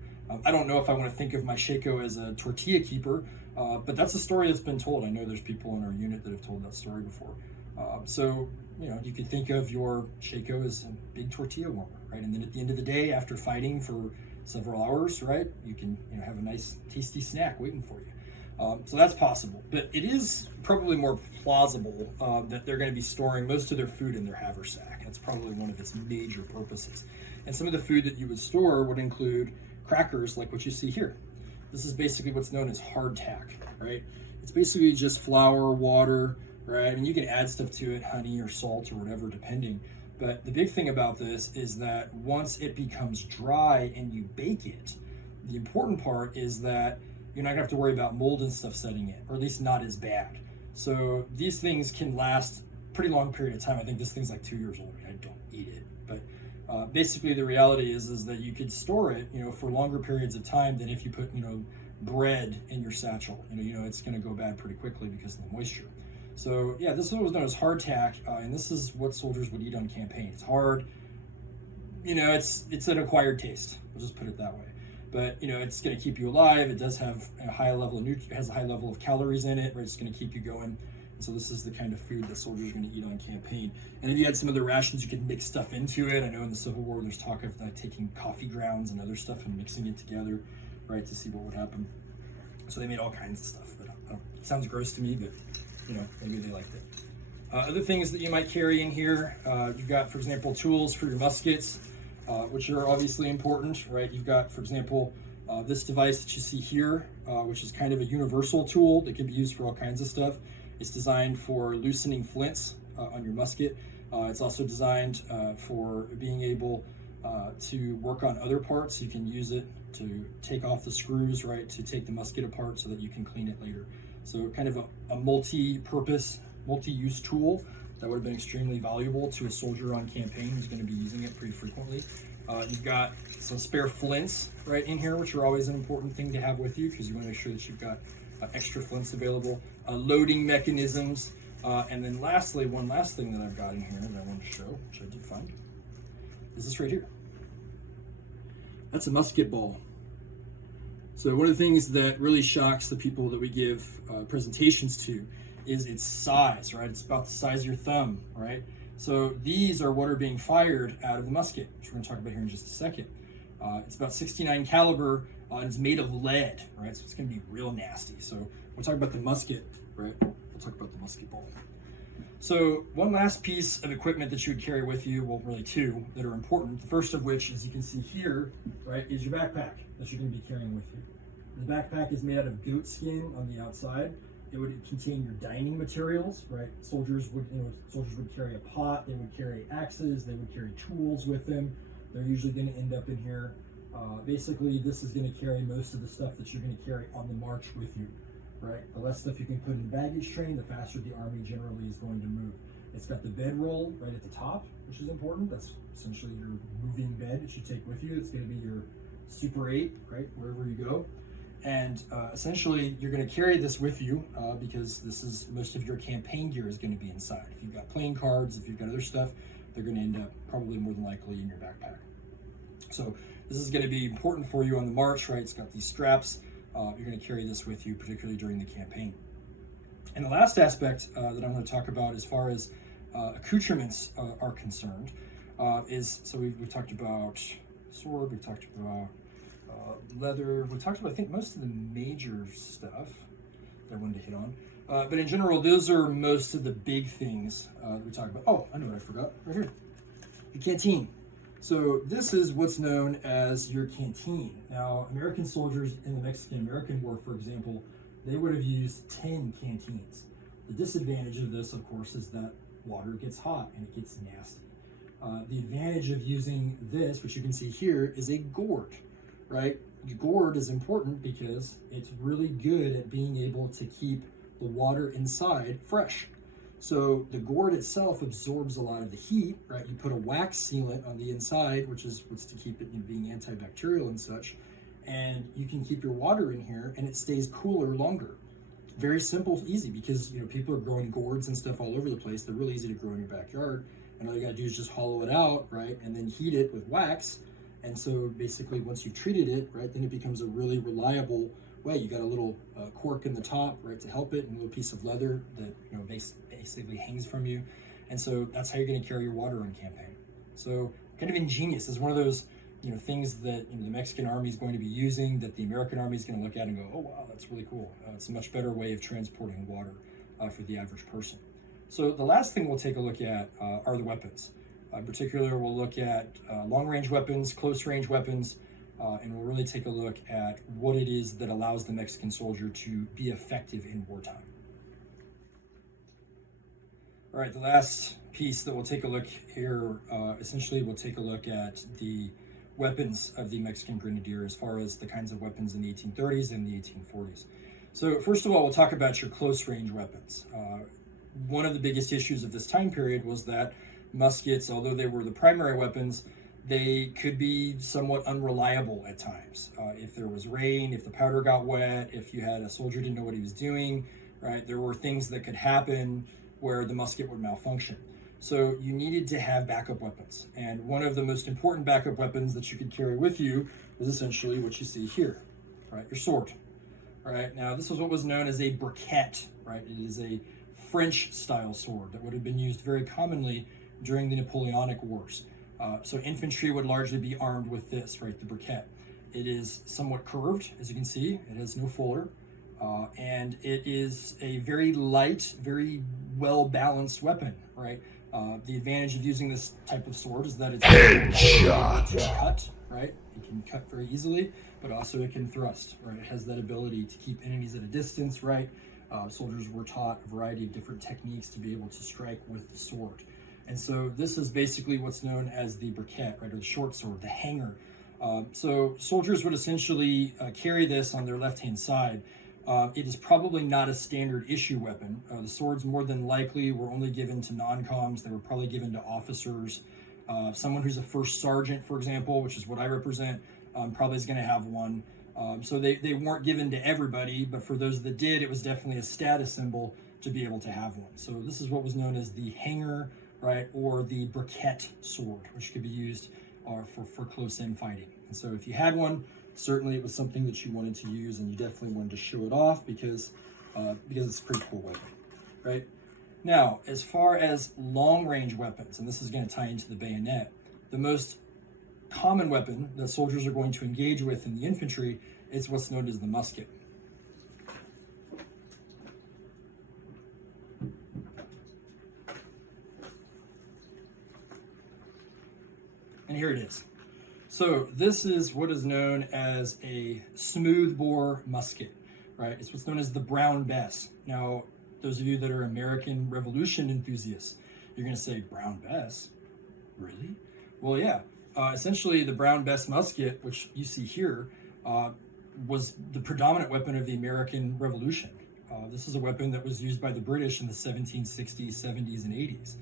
I don't know if I want to think of my Shako as a tortilla keeper, but that's a story that's been told. I know there's people in our unit that have told that story before. So, you could think of your Shako as a big tortilla warmer, right? And then at the end of the day, after fighting for several hours, right, you can have a nice tasty snack waiting for you. So that's possible, but it is probably more plausible that they're going to be storing most of their food in their haversack. That's probably one of its major purposes. And some of the food that you would store would include crackers like what you see here. This is basically what's known as hardtack, right? It's basically just flour, water, right? And you can add stuff to it, honey or salt or whatever, depending. But the big thing about this is that once it becomes dry and you bake it, the important part is that you're not gonna have to worry about mold and stuff setting in, or at least not as bad. So these things can last a pretty long period of time. I think this thing's like 2 years old. I don't eat it, but basically the reality is that you could store it, for longer periods of time than if you put, bread in your satchel. It's gonna go bad pretty quickly because of the moisture. So yeah, this is what was known as hardtack, and this is what soldiers would eat on campaign. It's hard, it's an acquired taste. We'll just put it that way. But it's going to keep you alive. It does have a high level of has a high level of calories in it, right? It's going to keep you going. And so this is the kind of food that soldiers are going to eat on campaign. And if you had some of the rations, you could mix stuff into it. I know in the Civil War, there's talk of taking coffee grounds and other stuff and mixing it together, right, to see what would happen. So they made all kinds of stuff. But it sounds gross to me, but maybe they liked it. Other things that you might carry in here, you've got, for example, tools for your muskets. Which are obviously important, right? You've got, for example, this device that you see here, which is kind of a universal tool that can be used for all kinds of stuff. It's designed for loosening flints on your musket. It's also designed for being able to work on other parts. You can use it to take off the screws, right, to take the musket apart so that you can clean it later. So kind of a multi-purpose, multi-use tool that would have been extremely valuable to a soldier on campaign who's going to be using it pretty frequently. You've got some spare flints right in here, which are always an important thing to have with you because you want to make sure that you've got extra flints available, loading mechanisms, and then lastly, one last thing that I've got in here that I want to show, which I did find, is this right here. That's a musket ball. So one of the things that really shocks the people that we give presentations to is its size, right? It's about the size of your thumb, right? So these are what are being fired out of the musket, which we're going to talk about here in just a second. It's about 69 caliber, and it's made of lead, right? So it's going to be real nasty. So we'll talk about the musket, right? We'll talk about the musket ball. So one last piece of equipment that you would carry with you, well, really two that are important. The first of which, as you can see here, right, is your backpack that you're going to be carrying with you. The backpack is made out of goat skin on the outside. It would contain your dining materials, right? Soldiers would carry a pot. They would carry axes. They would carry tools with them. They're usually going to end up in here. Basically, this is going to carry most of the stuff that you're going to carry on the march with you, right? The less stuff you can put in the baggage train, the faster the army generally is going to move. It's got the bedroll right at the top, which is important. That's essentially your moving bed that you take with you. It's going to be your Super 8, right, wherever you go. And essentially, you're going to carry this with you because this is most of your campaign gear is going to be inside. If you've got playing cards, if you've got other stuff, they're going to end up probably more than likely in your backpack. So this is going to be important for you on the march, right? It's got these straps. You're going to carry this with you, particularly during the campaign. And the last aspect that I'm going to talk about as far as accoutrements are concerned is, so we've talked about sword, we've talked about leather, we talked about, I think, most of the major stuff that I wanted to hit on. But in general, those are most of the big things that we talk about. Oh, I know what I forgot, right here. The canteen. So this is what's known as your canteen. Now, American soldiers in the Mexican-American War, for example, they would have used 10 canteens. The disadvantage of this, of course, is that water gets hot and it gets nasty. The advantage of using this, which you can see here, is a gourd, right? The gourd is important because it's really good at being able to keep the water inside fresh. So the gourd itself absorbs a lot of the heat, right? You put a wax sealant on the inside, which is what's to keep it being antibacterial and such, and you can keep your water in here and it stays cooler longer. Very simple, easy, because people are growing gourds and stuff all over the place. They're really easy to grow in your backyard, and all you gotta do is just hollow it out, right? And then heat it with wax. And so basically once you've treated it, right, then it becomes a really reliable way. You got a little cork in the top, right, to help it, and a little piece of leather that basically hangs from you. And so that's how you're going to carry your water on campaign. So kind of ingenious. It's one of those things that the Mexican army is going to be using, that the American army is going to look at and go, oh wow, that's really cool. It's a much better way of transporting water for the average person. So the last thing we'll take a look at are the weapons. In particular, we'll look at long-range weapons, close-range weapons, and we'll really take a look at what it is that allows the Mexican soldier to be effective in wartime. All right, the last piece that we'll take a look here, essentially we'll take a look at the weapons of the Mexican Grenadier as far as the kinds of weapons in the 1830s and the 1840s. So first of all, we'll talk about your close-range weapons. One of the biggest issues of this time period was that muskets, although they were the primary weapons, they could be somewhat unreliable at times. If there was rain, if the powder got wet, if you had a soldier didn't know what he was doing, right? There were things that could happen where the musket would malfunction. So you needed to have backup weapons. And one of the most important backup weapons that you could carry with you was essentially what you see here, right? Your sword, right? Now, this was what was known as a briquette, right? It is a French-style sword that would have been used very commonly during the Napoleonic Wars. So infantry would largely be armed with this, right, the briquette. It is somewhat curved, as you can see. It has no fuller, and it is a very light, very well-balanced weapon, right? The advantage of using this type of sword is that it's headshot to cut, right? It can cut very easily, but also it can thrust, right? It has that ability to keep enemies at a distance, right? Soldiers were taught a variety of different techniques to be able to strike with the sword. And so this is basically what's known as the briquette, right, or the short sword, the hanger. So soldiers would essentially carry this on their left-hand side. It is probably not a standard issue weapon. The swords more than likely were only given to non-coms. They were probably given to officers. Someone who's a first sergeant, for example, which is what I represent, probably is going to have one. So they weren't given to everybody, but for those that did, it was definitely a status symbol to be able to have one. So this is what was known as the hanger, right, or the briquette sword, which could be used for close-in fighting. And so if you had one, certainly it was something that you wanted to use, and you definitely wanted to show it off because it's a pretty cool weapon, right? Now, as far as long-range weapons, and this is going to tie into the bayonet, the most common weapon that soldiers are going to engage with in the infantry is what's known as the musket. And here it is. So this is what is known as a smoothbore musket, right? It's what's known as the Brown Bess. Now, those of you that are American Revolution enthusiasts, you're going to say, Brown Bess? Really? Well, yeah. Essentially, the Brown Bess musket, which you see here, was the predominant weapon of the American Revolution. This is a weapon that was used by the British in the 1760s, 70s, and 80s.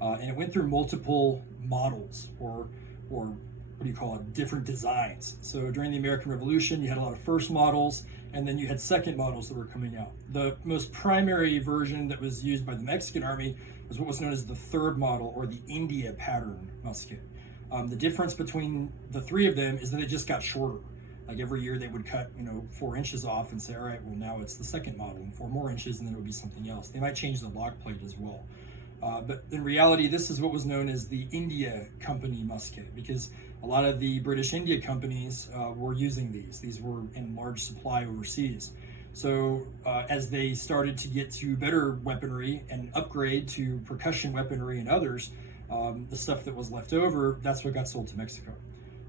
And it went through multiple models, or what do you call it, different designs. So during the American Revolution, you had a lot of first models, and then you had second models that were coming out. The most primary version that was used by the Mexican Army was what was known as the third model, or the India pattern musket. The difference between the three of them is that it just got shorter. Like every year they would cut, 4 inches off and say, all right, well now it's the second model, and 4 more inches, and then it would be something else. They might change the lock plate as well. But in reality, this is what was known as the India Company musket, because a lot of the British India companies were using these. These were in large supply overseas. So as they started to get to better weaponry and upgrade to percussion weaponry and others, the stuff that was left over, that's what got sold to Mexico.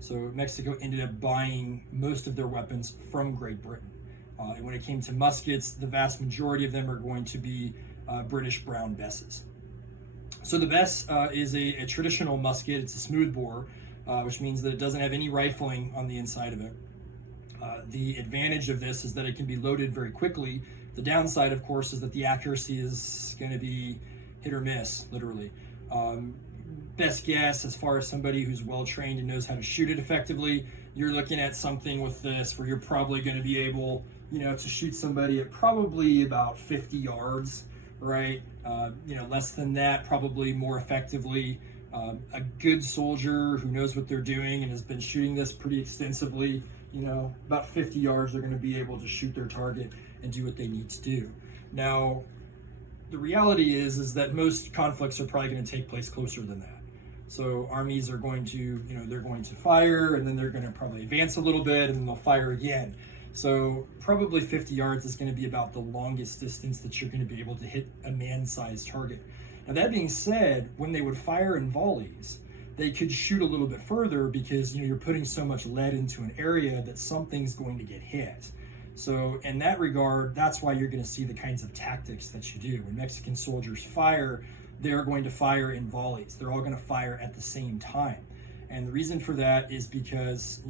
So Mexico ended up buying most of their weapons from Great Britain. And when it came to muskets, the vast majority of them are going to be British Brown Besses. So the Bess is a traditional musket. It's a smoothbore, which means that it doesn't have any rifling on the inside of it. The advantage of this is that it can be loaded very quickly. The downside, of course, is that the accuracy is going to be hit or miss, literally. Best guess, as far as somebody who's well-trained and knows how to shoot it effectively, you're looking at something with this where you're probably going to be able, to shoot somebody at probably about 50 yards, right? Less than that, probably more effectively. A good soldier who knows what they're doing and has been shooting this pretty extensively, about 50 yards, they're going to be able to shoot their target and do what they need to do. Now, the reality is that most conflicts are probably going to take place closer than that. So armies are going to, they're going to fire, and then they're going to probably advance a little bit, and then they'll fire again. So probably 50 yards is going to be about the longest distance that you're going to be able to hit a man-sized target. Now, that being said, when they would fire in volleys, they could shoot a little bit further because, you're putting so much lead into an area that something's going to get hit. So in that regard, that's why you're going to see the kinds of tactics that you do. When Mexican soldiers fire, they're going to fire in volleys. They're all going to fire at the same time. And the reason for that is because,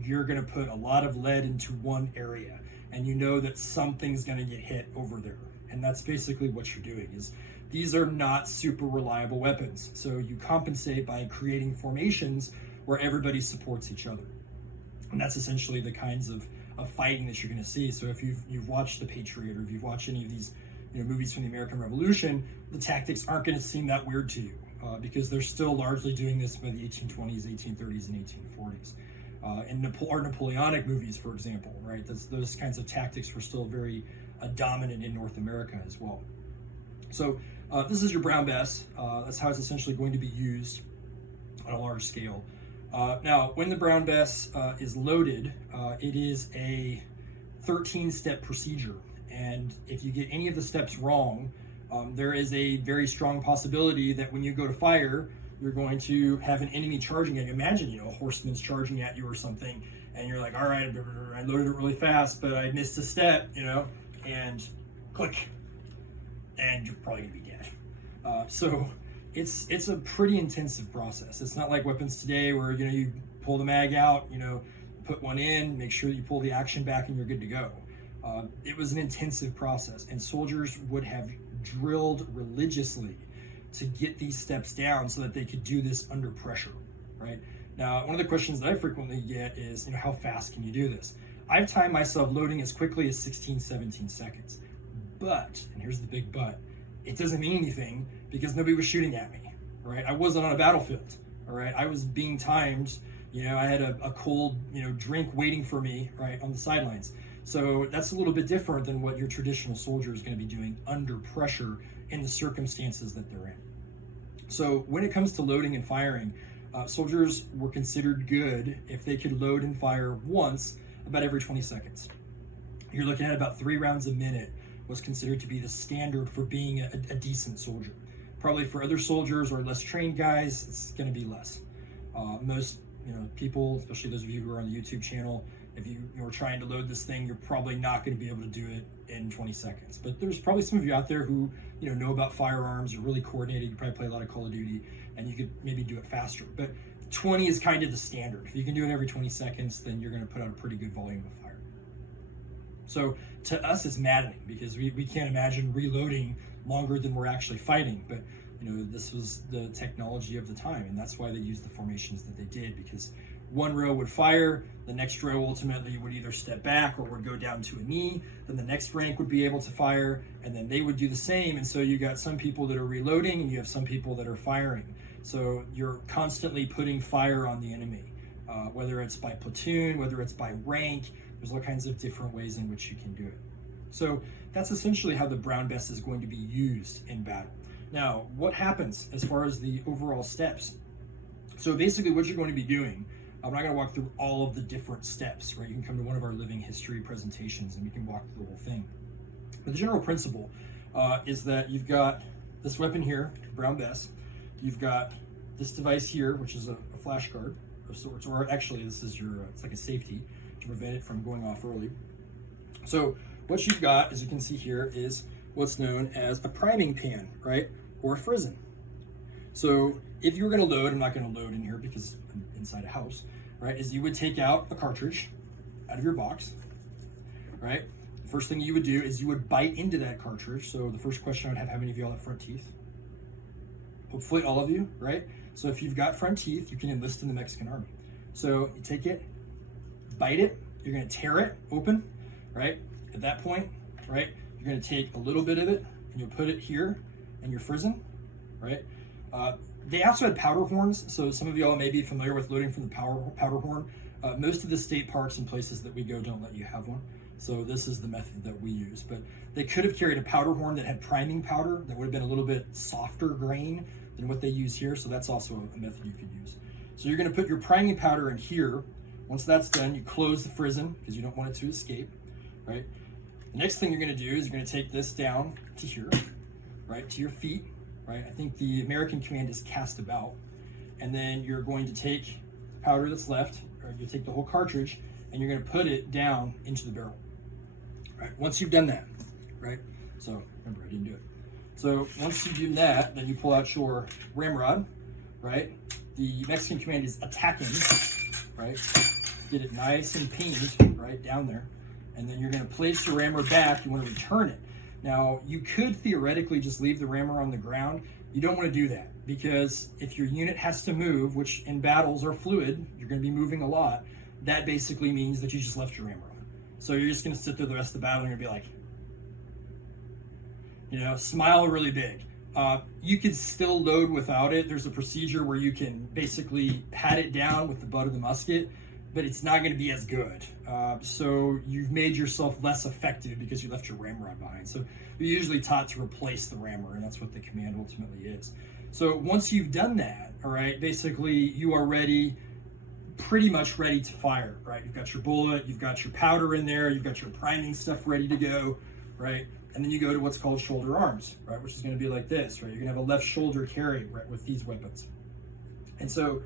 you're going to put a lot of lead into one area, and you know that something's going to get hit over there. And that's basically what you're doing. Is these are not super reliable weapons. So you compensate by creating formations where everybody supports each other. And that's essentially the kinds of fighting that you're going to see. So if you've watched The Patriot, or if you've watched any of these movies from the American Revolution, the tactics aren't going to seem that weird to you because they're still largely doing this by the 1820s, 1830s, and 1840s. In Napoleonic movies, for example, right? Those kinds of tactics were still very dominant in North America as well. So this is your Brown Bess. That's how it's essentially going to be used on a large scale. Now, when the Brown Bess is loaded, it is a 13-step procedure. And if you get any of the steps wrong, there is a very strong possibility that when you go to fire, you're going to have an enemy charging at you. Imagine, a horseman's charging at you or something, and you're like, all right, I loaded it really fast, but I missed a step, and click, and you're probably going to be dead. So it's a pretty intensive process. It's not like weapons today where, you know, you pull the mag out, you know, put one in, make sure you pull the action back and you're good to go. It was an intensive process, and soldiers would have drilled religiously to get these steps down so that they could do this under pressure, right? Now, one of the questions that I frequently get is, you know, how fast can you do this? I've timed myself loading as quickly as 16, 17 seconds. But, and here's the big but, it doesn't mean anything because nobody was shooting at me, right? I wasn't on a battlefield, all right? I was being timed, you know, I had a cold, you know, drink waiting for me, right, on the sidelines. So that's a little bit different than what your traditional soldier is going to be doing under pressure in the circumstances that they're in. So when it comes to loading and firing, soldiers were considered good if they could load and fire once about every 20 seconds. You're looking at about 3 rounds a minute was considered to be the standard for being a decent soldier. Probably for other soldiers or less trained guys, it's going to be less. Most, you know, people, especially those of you who are on the YouTube channel, if you are trying to load this thing, you're probably not going to be able to do it in 20 seconds. But there's probably some of you out there who, you know about firearms, you're really coordinated, you probably play a lot of Call of Duty, and you could maybe do it faster. But 20 is kind of the standard. If you can do it every 20 seconds, then you're going to put out a pretty good volume of fire. So to us, it's maddening because we can't imagine reloading longer than we're actually fighting. But you know, this was the technology of the time, and that's why they used the formations that they did, because one row would fire, the next row ultimately would either step back or would go down to a knee, then the next rank would be able to fire, and then they would do the same. And so you got some people that are reloading and you have some people that are firing. So you're constantly putting fire on the enemy, whether it's by platoon, whether it's by rank. There's all kinds of different ways in which you can do it. So that's essentially how the Brown Bess is going to be used in battle. Now, what happens as far as the overall steps? So basically what you're going to be doing, I'm not going to walk through all of the different steps, right? You can come to one of our living history presentations and we can walk through the whole thing. But the general principle is that you've got this weapon here, Brown Bess. You've got this device here, which is a flash guard of sorts, or actually this is your, it's like a safety to prevent it from going off early. So what you've got, as you can see here, is what's known as a priming pan, right? Or a frizzen. So if you were going to load, I'm not going to load in here because I'm inside a house, right? Is you would take out a cartridge out of your box, right? The first thing you would do is you would bite into that cartridge. So the first question I would have, how many of you all have front teeth? Hopefully all of you, right? So if you've got front teeth, you can enlist in the Mexican army. So you take it, bite it, you're going to tear it open, right? At that point, right, you're going to take a little bit of it and you'll put it here in your frizzen, right? They also had powder horns, so some of y'all may be familiar with loading from the powder horn. Most of the state parks and places that we go don't let you have one, so this is the method that we use. But they could have carried a powder horn that had priming powder that would have been a little bit softer grain than what they use here, so that's also a method you could use. So you're going to put your priming powder in here. Once that's done, you close the frizzen because you don't want it to escape, right? The next thing you're going to do is you're going to take this down to here, right, to your feet. Right, I think the American command is cast about, and then you're going to take the powder that's left, or you take the whole cartridge, and you're going to put it down into the barrel. Right, once you've done that, right, so remember I didn't do it. So once you do that, then you pull out your ramrod, right? The Mexican command is attacking, right? Get it nice and pinned, right, down there, and then you're going to place your rammer back. You want to return it. Now, you could theoretically just leave the rammer on the ground. You don't want to do that because if your unit has to move, which in battles are fluid, you're going to be moving a lot, that basically means that you just left your rammer on. So you're just going to sit there the rest of the battle and you're going to be like, you know, smile really big. You can still load without it. There's a procedure where you can basically pat it down with the butt of the musket, but it's not going to be as good. So you've made yourself less effective because you left your ramrod behind. So you're usually taught to replace the rammer, and that's what the command ultimately is. So once you've done that, all right, basically you are ready, pretty much ready to fire, right? You've got your bullet, you've got your powder in there, you've got your priming stuff ready to go, right? And then you go to what's called shoulder arms, right? Which is going to be like this, right? You're going to have a left shoulder carry, right, with these weapons. And so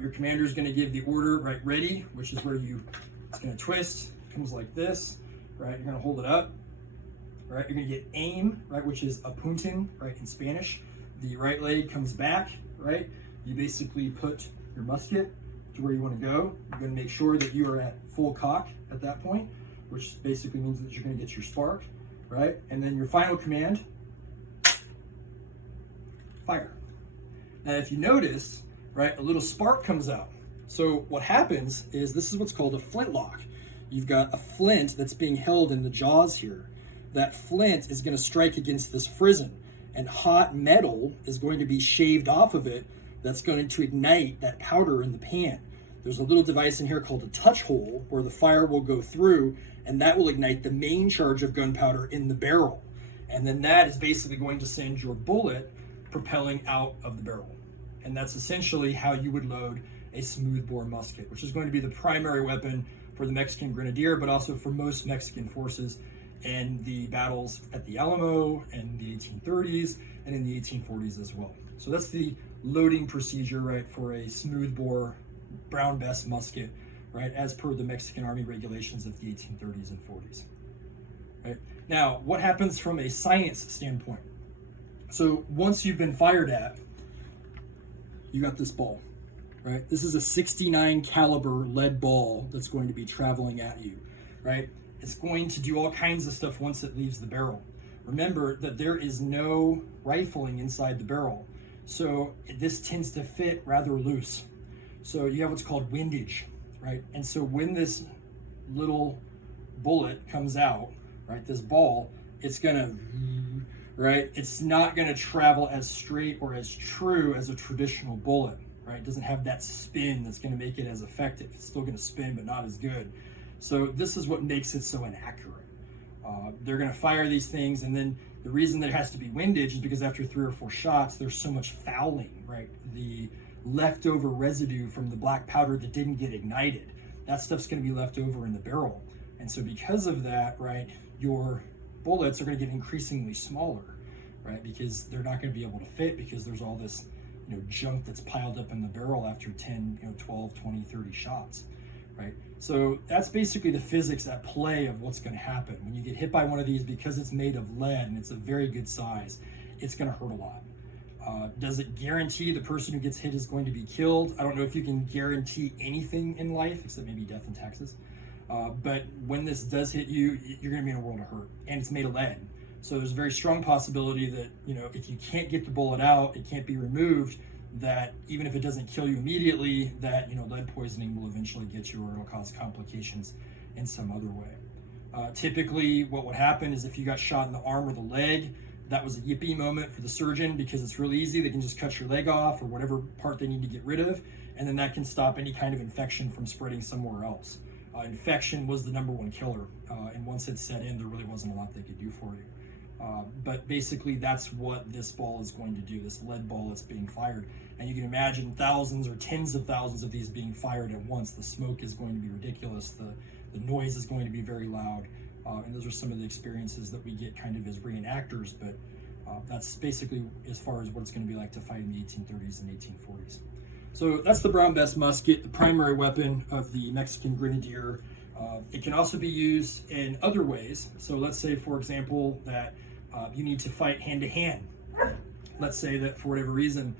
your commander is going to give the order, right, ready, which is where it's going to twist, comes like this, right? You're going to hold it up, right? You're going to get aim, right, which is apunting, right, in Spanish. the right leg comes back, right? You basically put your musket to where you want to go. You're going to make sure that you are at full cock at that point, which basically means that you're going to get your spark, right? And then your final command, fire. Now, if you notice, right, a little spark comes out. So what happens is this is what's called a flintlock. You've got a flint that's being held in the jaws here. That flint is going to strike against this frizzen, and hot metal is going to be shaved off of it. That's going to ignite that powder in the pan. There's a little device in here called a touch hole where the fire will go through, and that will ignite the main charge of gunpowder in the barrel. And then that is basically going to send your bullet propelling out of the barrel. And that's essentially how you would load a smoothbore musket, which is going to be the primary weapon for the Mexican Grenadier, but also for most Mexican forces in the battles at the Alamo and the 1830s and in the 1840s as well. So that's the loading procedure, right, for a smoothbore brown bess musket, right, as per the Mexican Army regulations of the 1830s and 40s. Right? Now, what happens from a science standpoint? So once you've been fired at, you got this ball, right? This is a 69 caliber lead ball that's going to be traveling at you, right? It's going to do all kinds of stuff once it leaves the barrel. Remember that there is no rifling inside the barrel, so this tends to fit rather loose. So you have what's called windage, right? And so when this little bullet comes out, right, this ball, it's gonna, right? It's not gonna travel as straight or as true as a traditional bullet, right? It doesn't have that spin that's gonna make it as effective. It's still gonna spin, but not as good. So this is what makes it so inaccurate. They're gonna fire these things, and then the reason there has to be windage is because after 3 or 4 shots, there's so much fouling, right? The leftover residue from the black powder that didn't get ignited, that stuff's gonna be left over in the barrel. And so because of that, right, your bullets are gonna get increasingly smaller, right? Because they're not gonna be able to fit because there's all this, junk that's piled up in the barrel after 10, 12, 20, 30 shots, right? So that's basically the physics at play of what's gonna happen. When you get hit by one of these, because it's made of lead and it's a very good size, it's gonna hurt a lot. Does it guarantee the person who gets hit is going to be killed? I don't know if you can guarantee anything in life, except maybe death and taxes. But when this does hit you, you're gonna be in a world of hurt, and it's made of lead. So there's a very strong possibility that, if you can't get the bullet out, it can't be removed, that even if it doesn't kill you immediately, that, lead poisoning will eventually get you, or it'll cause complications in some other way. Typically, what would happen is if you got shot in the arm or the leg, that was a yippee moment for the surgeon because it's really easy. They can just cut your leg off or whatever part they need to get rid of, and then that can stop any kind of infection from spreading somewhere else. Infection was the #1 killer, and once it set in, there really wasn't a lot they could do for you. But basically, that's what this ball is going to do, this lead ball that's being fired. And you can imagine thousands or tens of thousands of these being fired at once. The smoke is going to be ridiculous. The noise is going to be very loud. And those are some of the experiences that we get kind of as reenactors, but that's basically as far as what it's going to be like to fight in the 1830s and 1840s. So that's the brown bess musket, the primary weapon of the Mexican Grenadier. It can also be used in other ways. So let's say, for example, that you need to fight hand-to-hand. Let's say that for whatever reason,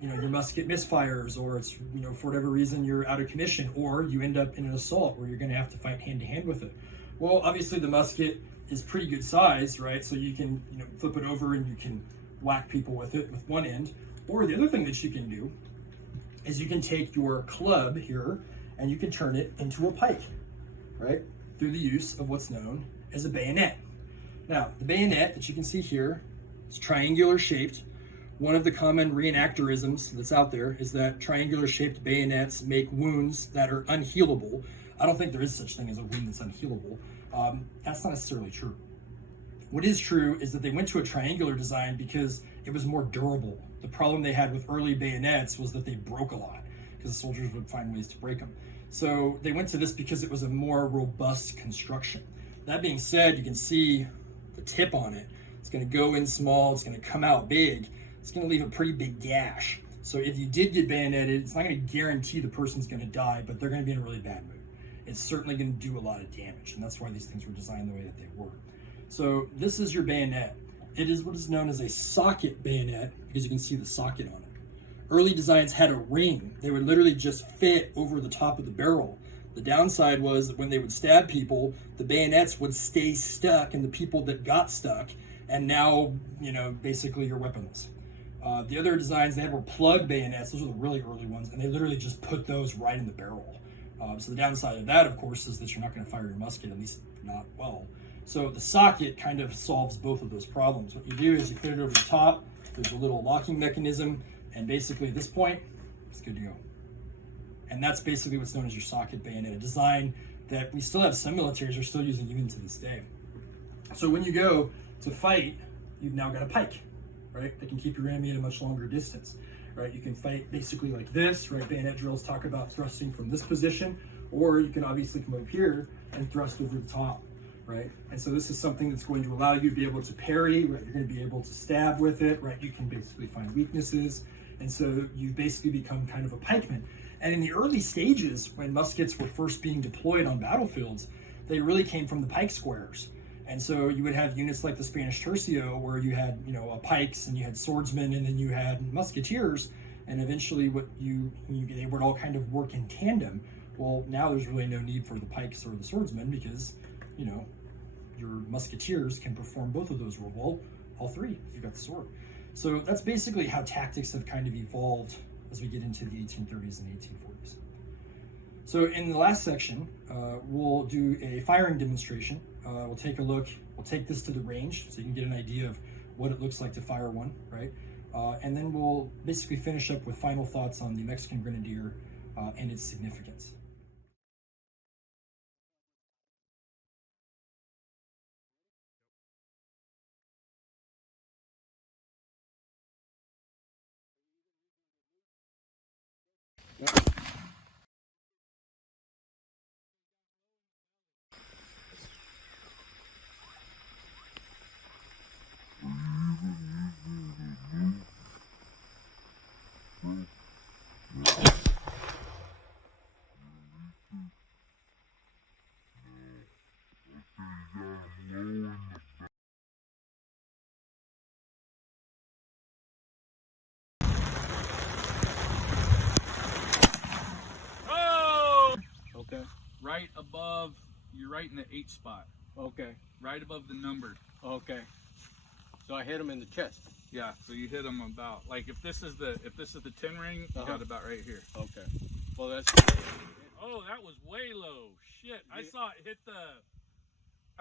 your musket misfires, or it's, for whatever reason you're out of commission, or you end up in an assault where you're going to have to fight hand-to-hand with it. Well, obviously the musket is pretty good size, right? So you can, flip it over and you can whack people with it with one end. Or the other thing that you can do is you can take your club here and you can turn it into a pike, right? Through the use of what's known as a bayonet. Now, the bayonet that you can see here is triangular shaped. One of the common reenactorisms that's out there is that triangular shaped bayonets make wounds that are unhealable. I don't think there is such thing as a wound that's unhealable. That's not necessarily true. What is true is that they went to a triangular design because it was more durable. The problem they had with early bayonets was that they broke a lot because the soldiers would find ways to break them. So they went to this because it was a more robust construction. That being said, you can see the tip on it. It's going to go in small, it's going to come out big, it's going to leave a pretty big gash. So if you did get bayoneted, it's not going to guarantee the person's going to die, but they're going to be in a really bad mood. It's certainly going to do a lot of damage, and that's why these things were designed the way that they were. So this is your bayonet. it is what is known as a socket bayonet because you can see the socket on it. Early designs had a ring. They would literally just fit over the top of the barrel. The downside was that when they would stab people, the bayonets would stay stuck in the people that got stuck, and now, you know, basically you're weaponless. The other designs they had were plug bayonets. Those were the really early ones, and they literally just put those right in the barrel. So the downside of that, of course, is that you're not going to fire your musket, at least not well. So the socket kind of solves both of those problems. What you do is you fit it over the top. There's a little locking mechanism, and basically at this point, it's good to go. And that's basically what's known as your socket bayonet, a design that we still have some militaries are still using even to this day. So when you go to fight, you've now got a pike, right? That can keep your enemy at a much longer distance, right? You can fight basically like this, right? Bayonet drills talk about thrusting from this position, or you can obviously come up here and thrust over the top, right? And so this is something that's going to allow you to be able to parry, right? You're going to be able to stab with it, right? You can basically find weaknesses. And so you basically become kind of a pikeman. And in the early stages, when muskets were first being deployed on battlefields, they really came from the pike squares. And so you would have units like the Spanish Tercio, where you had, you know, pikes, and you had swordsmen, and then you had musketeers, and eventually they would all kind of work in tandem. Well, now there's really no need for the pikes or the swordsmen because, you know, your musketeers can perform both of those roles. Well, all three, if you've got the sword. So that's basically how tactics have kind of evolved as we get into the 1830s and 1840s. So in the last section, we'll do a firing demonstration. We'll take a look, we'll take this to the range so you can get an idea of what it looks like to fire one, right? And then we'll basically finish up with final thoughts on the Mexican Grenadier and its significance. Okay. Right above, you're right in the 8 spot. Okay. Right above the number. Okay. So I hit him in the chest. Yeah. So you hit them about, like if this is the 10 ring, you got about right here. Okay. Well, that's. Oh, that was way low. Shit. I saw it hit the.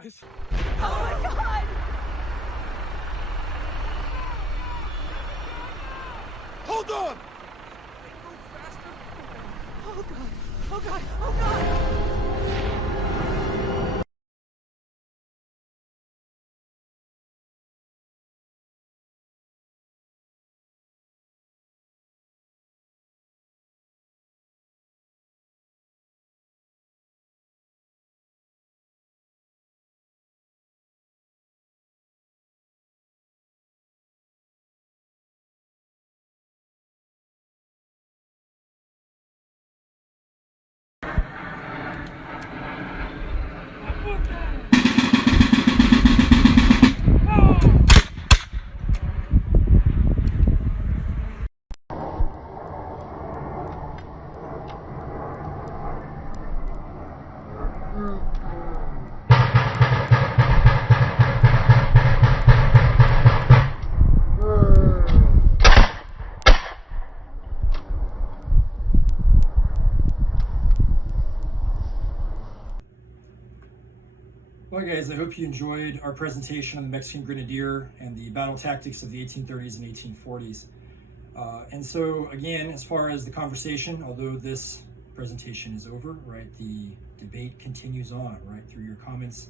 Oh my God! Hold on! Oh God! Oh God! Oh God! Well, guys, I hope you enjoyed our presentation on the Mexican Grenadier and the battle tactics of the 1830s and 1840s. And so, again, as far as the conversation, although this presentation is over, right, the debate continues on, right, through your comments.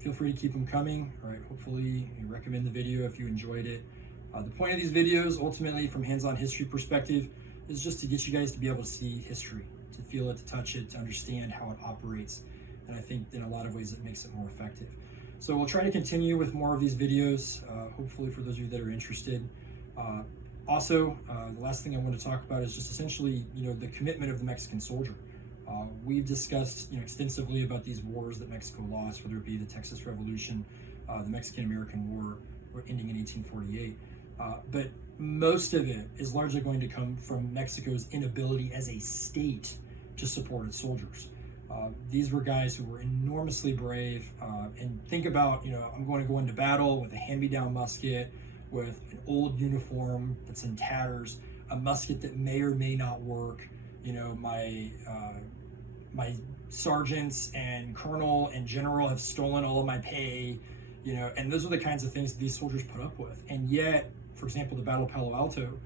Feel free to keep them coming, right? Hopefully you recommend the video if you enjoyed it. The point of these videos, ultimately, from hands-on history perspective, is just to get you guys to be able to see history, to feel it, to touch it, to understand how it operates. And I think in a lot of ways it makes it more effective. So we'll try to continue with more of these videos, hopefully for those of you that are interested. Also, the last thing I want to talk about is just essentially, the commitment of the Mexican soldier. We've discussed, extensively about these wars that Mexico lost, whether it be the Texas Revolution, the Mexican-American War, or ending in 1848. But most of it is largely going to come from Mexico's inability as a state to support its soldiers. These were guys who were enormously brave, and think about, I'm going to go into battle with a hand-me-down musket, with an old uniform that's in tatters, a musket that may or may not work. My sergeants and colonel and general have stolen all of my pay, and those are the kinds of things that these soldiers put up with. And yet, for example, the Battle of Palo Alto,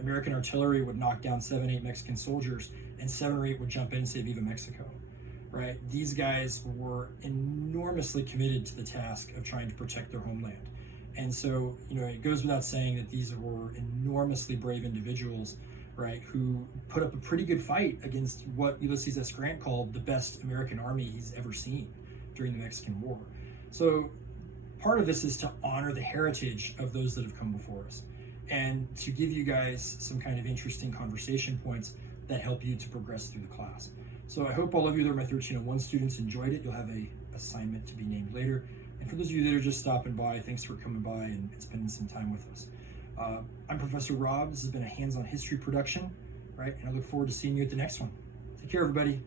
American artillery would knock down 7-8 Mexican soldiers, and 7 or 8 would jump in and say Viva Mexico, right? These guys were enormously committed to the task of trying to protect their homeland. And so, it goes without saying that these were enormously brave individuals, right, who put up a pretty good fight against what Ulysses S. Grant called the best American army he's ever seen during the Mexican War. So part of this is to honor the heritage of those that have come before us, and to give you guys some kind of interesting conversation points that help you to progress through the class. So I hope all of you that are my 1301 students enjoyed it. You'll have a assignment to be named later. And for those of you that are just stopping by, thanks for coming by and spending some time with us. I'm Professor Rob. This has been a hands-on history production, right? And I look forward to seeing you at the next one. Take care, everybody.